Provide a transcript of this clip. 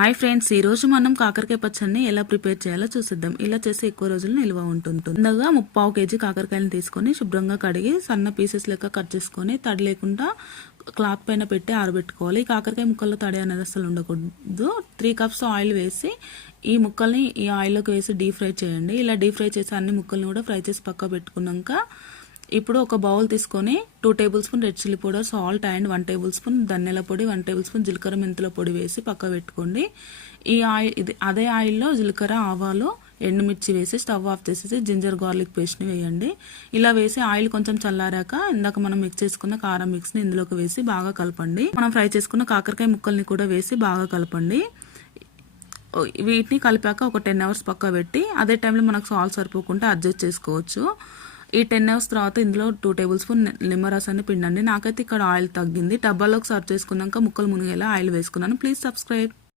Hi friends, ఈ రోజు మనం కాకరకాయ పచ్చడిని ఎలా ప్రిపేర్ చేయాలో చూసిద్దాం. ఇలా చేసి ఎక్కువ రోజులు నిల్వ ఉంటుంది. ముందుగా 3/4 కేజీ కాకరకాయలను తీసుకొని శుభ్రంగా కడిగి సన్న పీసెస్ లెక్క కట్ చేసుకొని తడి లేకుండా క్లాత్ పైన పెట్టి ఆరబెట్టుకోవాలి. ఈ కాకరకాయ ముక్కల్లో తడి అనేది అసలు ఉండకూడదు. 3 కప్స్ ఆయిల్ వేసి ఈ ముక్కల్ని ఈ ఆయిల్లోకి వేసి డీప్ ఫ్రై చేయండి. ఇలా డీప్ ఫ్రై చేసి అన్ని ముక్కల్ని కూడా ఫ్రై చేసి పక్క పెట్టుకున్నాక ఇప్పుడు ఒక బౌల్ తీసుకొని 2 table spoon red chilli powder, salt and 1 table spoon ధనియాల పొడి, 1 టేబుల్ స్పూన్ జీలకర్ర మెంతుల పొడి వేసి పక్క పెట్టుకోండి. ఈ ఆయిల్ అదే ఆయిల్లో జీలకర్ర, ఆవాలు, ఎండుమిర్చి వేసి స్టవ్ ఆఫ్ చేసేసి జింజర్ గార్లిక్ పేస్ట్ని వేయండి. ఇలా వేసి ఆయిల్ కొంచెం చల్లారాక ఇందాక మనం మిక్స్ చేసుకున్న కారం మిక్స్ని ఇందులోకి వేసి బాగా కలపండి. మనం ఫ్రై చేసుకున్న కాకరకాయ ముక్కల్ని కూడా వేసి బాగా కలపండి. వీటిని కలిపాక ఒక 10 అవర్స్ పక్క పెట్టి అదే టైంలో మనకు సాల్ట్ సరిపోకుంటే అడ్జస్ట్ చేసుకోవచ్చు. ఈ 10 అవర్స్ తర్వాత ఇందులో 2 టేబుల్ స్పూన్ నిమ్మరసాన్ని పిండండి. నాకైతే ఇక్కడ ఆయిల్ తగ్గింది. డబ్బాలోకి సర్వ్ చేసుకున్నాక ముక్కలు మునిగేలా ఆయిల్ వేసుకున్నాను. Please subscribe.